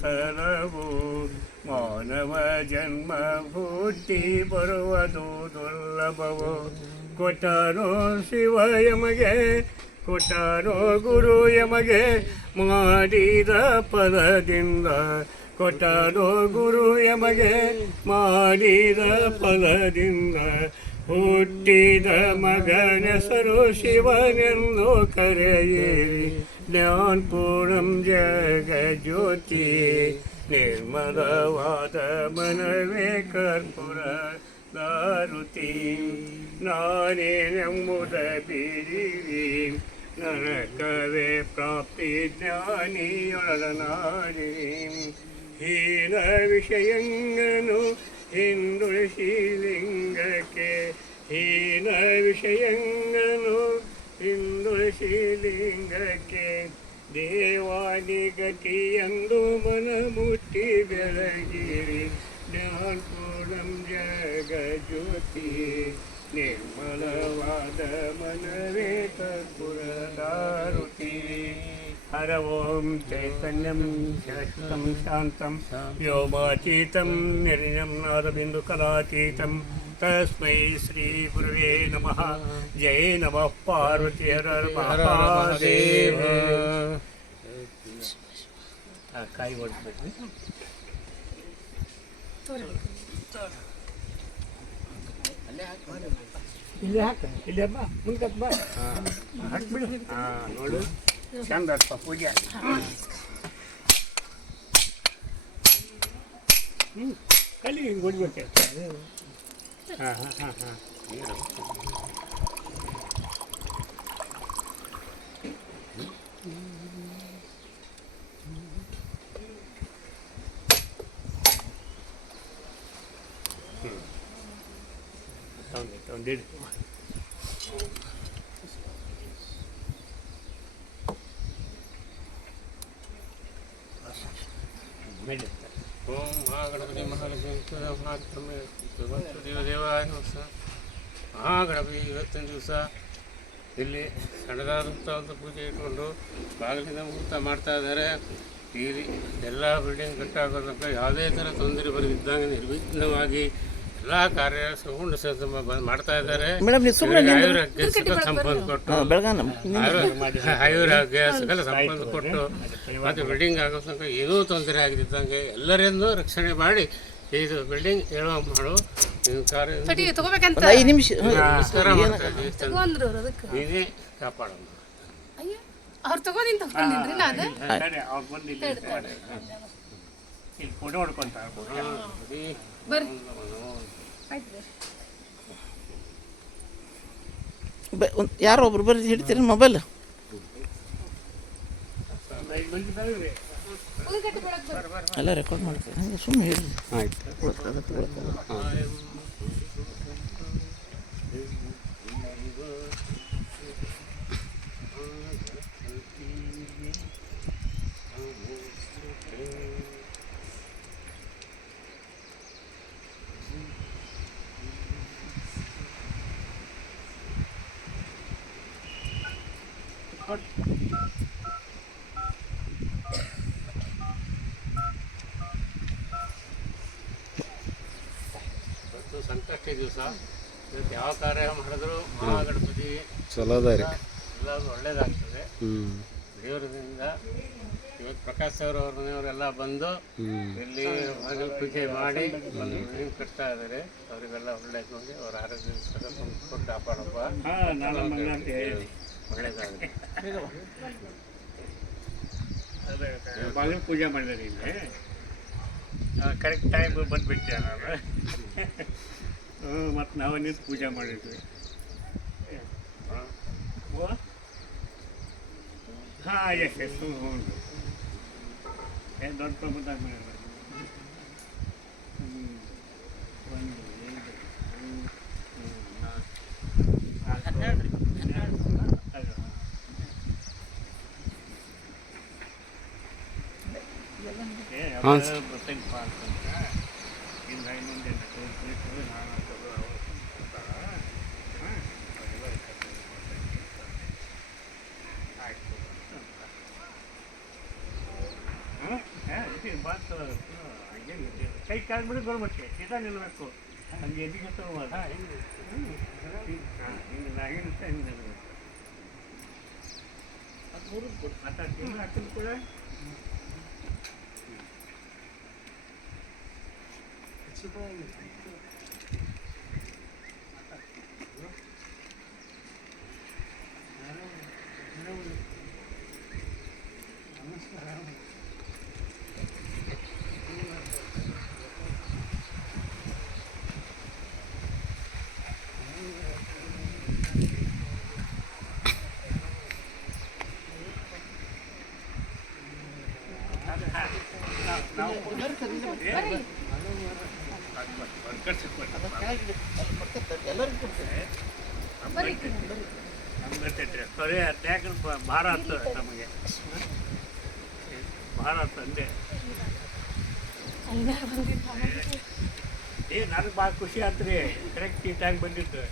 ಸ್ಥಳವು ಮಾನವ ಜನ್ಮ ಹುಟ್ಟಿ ಬರುವುದು ದುರ್ಲಭವು ಕೊಟ್ಟರೋ ಶಿವ ಯಮಗೆ ಕೊಟ್ಟರೋ ಗುರು ಯಮಗೆ ಮಾಡಿದ ಫಲದಿಂದ ಕೊಟ್ಟರೋ ಗುರು ಯಮಗೆ ಮಾಡಿದ ಫಲದಿಂದ ಹುಟ್ಟಿದ ಮಗನೆಸರು ಶಿವನೆಂದು ಕರೆಯಿರಿ ಜ್ಞಾನಪೂರಂ ಜಗಜ್ಯೋತಿ ನಿರ್ಮಲವಾದ ಮನವೇ ಕರ್ಪೂರ ದಾರುತಿ ನಾನೇನೆಂಬುದ ಬಿಡಿರಿ ನರಕವೇ ಪ್ರಾಪ್ತಿ ಜ್ಞಾನಿಯೊಳಗನಾಡಿ ಹೀನ ವಿಷಯಂಗನು ಹಿಂದುಳಿಸಿ ಲಿಂಗಕ್ಕೆ ಹೀನ ವಿಷಯಂಗನು ಹಿಂದುಳಿಸಿ ಲಿಂಗಕ್ಕೆ ದೇವಾದಿಗತಿಯಂದು ಮನ ಮುಟ್ಟಿ ಬೆಳಗಿರಿ ಜ್ಞಾನಪೂರಂ ಜಗಜ್ಯೋತಿ ನಿರ್ಮಲವಾದ ಮನವೇ ಕರ್ಪೂರದಾರುತಿ ಹರ ಓಂ ಚೈತನ್ಯಂ ಶಾಶ್ವತಂ ಶಾಂತಂ ವ್ಯೋಮಾತೀತಂ ನಿರ್ಣಯಂ ನಾದಬಿಂದು ಕಲಾತೀತಂ ತಸ್ಮೈ ಶ್ರೀ ಗುರುವೇ ನಮಃ ಜೈ ನಮಃ ಪಾರ್ವತಿ ಹರ ಮಹಾದೇವ ಕಾಯಿ ಓಡಿಸ್ಬೇಕು ಇಲ್ಲಿ ಹಾಕ ಇಲ್ಲಿ ಹಬ್ಬ ಮುಂದೆ ಬಾ ಹಾಕ್ಬಿಡು ನೋಡು ಚಂದ ಪೂಜೆ ಕಲಿ ಹಿಂಗೆ ಹೊಡಿಬೇಕು ಹಾಂ ಹಾಂ ಹಾಂ ಹಾಂ ತೊಂದಿಡಿ ಓಂ ಮಹಾಗಣಪತಿ ಮಹಾಲಕ್ಷ್ಮಿ ದೇವಾಯ ಮಹಾಗಣಪತಿ ಇವತ್ತಿನ ದಿವಸ ಇಲ್ಲಿ ಸಣ್ಣದಾದಂಥ ಒಂದು ಪೂಜೆ ಇಟ್ಕೊಂಡು ಬಾಗಿಲಿಂದ ಮುಹೂರ್ತ ಮಾಡ್ತಾ ಇದ್ದಾರೆ. ಈ ಎಲ್ಲ ಬಿಲ್ಡಿಂಗ್ ಕಟ್ಟಾಗೋದಕ್ಕೆ ಯಾವುದೇ ಥರ ತೊಂದರೆ ಬರದಿದ್ದಂಗೆ ನಿರ್ವಿಘ್ನವಾಗಿ ಎಲ್ಲ ಕಾರ್ಯ ಸುಗುಣ ಮಾಡ್ತಾ ಇದ್ದಾರೆ. ಆಯುರಾಗ್ಯ ಸಕಲ ಸಂಪತ್ತು ಕೊಟ್ಟು ಆಯುರಾಗ್ಯ ಸಕಲ ಸಂಪತ್ತು ಕೊಟ್ಟು ಮತ್ತು ಬಿಲ್ಡಿಂಗ್ ಆಗೋ ತನಕ ಏನೂ ತೊಂದರೆ ಆಗದಿದ್ದಂಗೆ ಎಲ್ಲರಿಂದ ರಕ್ಷಣೆ ಮಾಡಿ ಇದು ಬಿಲ್ಡಿಂಗ್ ಹೇಳುವ ಮಾಡು ಕಾರ್ಯ ನಮಸ್ಕಾರ ಮಾಡ್ತಾ ಇದ್ದೀವಿ. ನೀನೇ ಕಾಪಾಡೋಣ. ಯಾರೋ ಒಬ್ರು ಬರ್ರಿ ಹಿಡ್ತೀರಿ ಮೊಬೈಲ್ ಎಲ್ಲ ರೆಕಾರ್ಡ್ ಮಾಡ್ತೀವಿ ಹಂಗೆ ಸುಮ್ಮನೆ ಹೇಳಿ ಸಂಕಷ್ಟ ದಿವಸ ಇವತ್ತು ಯಾವ ಕಾರ್ಯ ಮಾಡಿದ್ರು ಮಹಾಗಣಪತಿ ಚಲೋ ಅದ ರೀ ಎಲ್ಲರೂ ಒಳ್ಳೇದಾಗ್ತದೆ. ದೇವರದಿಂದ ಇವತ್ತು ಪ್ರಕಾಶ್ ಸರ್ ಅವ್ರ ಮನೆಯವರೆಲ್ಲ ಬಂದು ಇಲ್ಲಿ ಮಗಲ್ ಪೂಜೆ ಮಾಡಿ ನೀರು ಕಟ್ತಾ ಇದ್ದಾರೆ. ಅವರಿಗೆಲ್ಲ ಒಳ್ಳೇದು ನೋಡಿ ಅವ್ರ ಆರೋಗ್ಯ ಕೊಟ್ಟು ಕಾಪಾಡಪ್ಪ ಒಳ್ಳೇದಾಗಲಿ. ಬಾಗಿಲು ಪೂಜೆ ಮಾಡಿದೆ ಕರೆಕ್ಟ್ ಟೈಮ್ ಬಂದುಬಿಟ್ಟೆ ನಾನು ಮತ್ತು ನಾವು ನಿಂತು ಪೂಜೆ ಮಾಡಿದ್ವಿ. ಹಾಂ ಎಸ್ ಎಸ್ ಹ್ಞೂ ಏನು ದೊಡ್ಡ ಪ್ರಮಾಣದಾಗ ಮಾಡಿಲ್ಲ. ಒಂದು ಖುಷಿ ಬಾತ್ ಹಂಗೇನು ಕೈ ಕಾಲು ಬಿಡಿ ಬರ್ಬೇಕು ಸೀದಾ ನಿಲ್ಲಬೇಕು ಹಂಗೆ ಎದಿಗೆ ತಗೋಬಾರ್ದು ಹಿಂಗೆ ನಾ ಹೇಳುತ್ತೆ ಹಿಂಗೆ ಮಾತಾಡ್ತೀನಿ ಹಾಕಿದ ಕೂಡ ಸರಿ ಅದ್ಯಾಕೆ ಭಾರ ಆಗ್ತದೆ ನಮಗೆ ಭಾರ ಆಗ್ತದೆ ನನಗೆ ಭಾಳ ಖುಷಿ ಆಯ್ತು ರೀ ಕರೆಕ್ಟ್ ಈ ಟೈಮ್ ಬಂದಿದ್ದು